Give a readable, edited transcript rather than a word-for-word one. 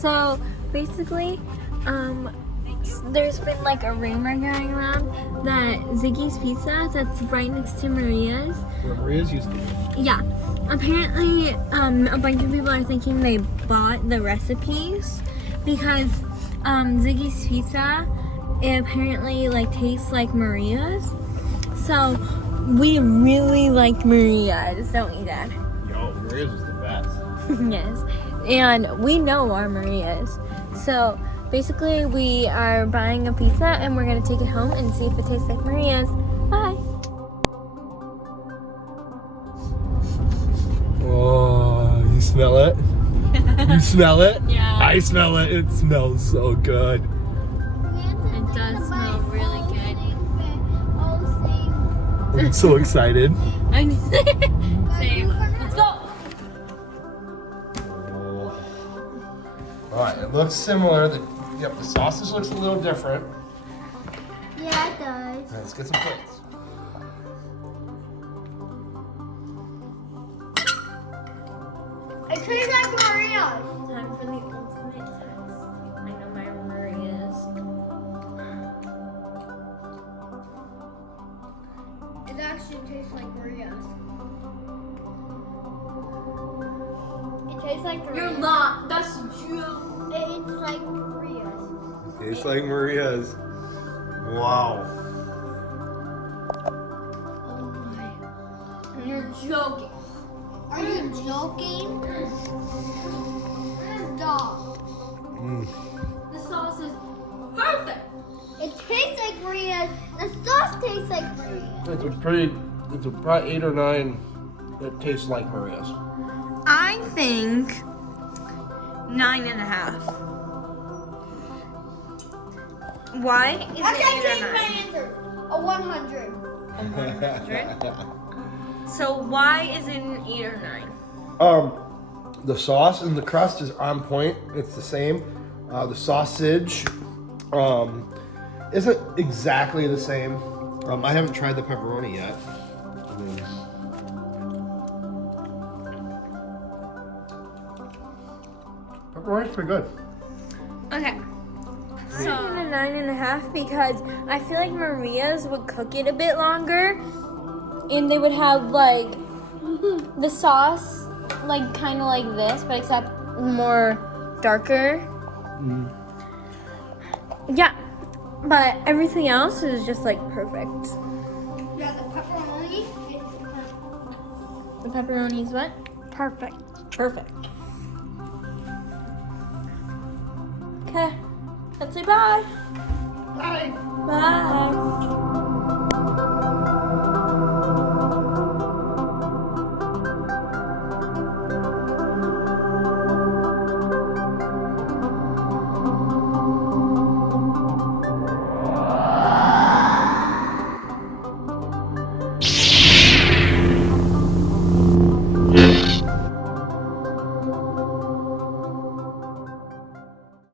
So basically, there's been like a rumor going around that Ziggy's Pizza, that's right next to Maria's. Where Maria's used to be. Yeah. Apparently, a bunch of people are thinking they bought the recipes because Ziggy's Pizza, it apparently like tastes like Maria's. So we really like Maria's, don't we, Dad? Yo, Maria's was the best. Yes. And we know our Maria's. So basically, we are buying a pizza and we're gonna take it home and see if it tastes like Maria's. Bye. Oh, you smell it? You smell it? Yeah. I smell it. It smells so good. It does smell really good. I'm so excited. Same. Let's go. All right, it looks similar. Yep, the sausage looks a little different. Yeah, it does. Let's get some plates. It tastes like Maria's. Time for the ultimate test. I know my Maria's. It actually tastes like Maria's. It tastes like Maria's. You're not. That's true. It's like Maria's. Tastes like Maria's. Wow. Oh my. You're joking. Are you joking? Stop. The sauce is perfect. It tastes like Maria's. The sauce tastes like Maria's. It's probably 8 or 9 that tastes like Maria's. I think 9.5. Why is Actually, I it changed 8 my answer. A 100. or 9? So why is it an 8 or 9? The sauce and the crust is on point. It's the same. The sausage isn't exactly the same. I haven't tried the pepperoni yet. Pepperoni's pretty good. Okay. So I'm giving it a 9.5 because I feel like Maria's would cook it a bit longer, and they would have like the sauce like kind of like this, but except more darker. Yeah, but everything else is just like perfect. Yeah, the pepperoni is The pepperoni is what? Perfect. Perfect. Okay, let's say bye. Bye. Bye.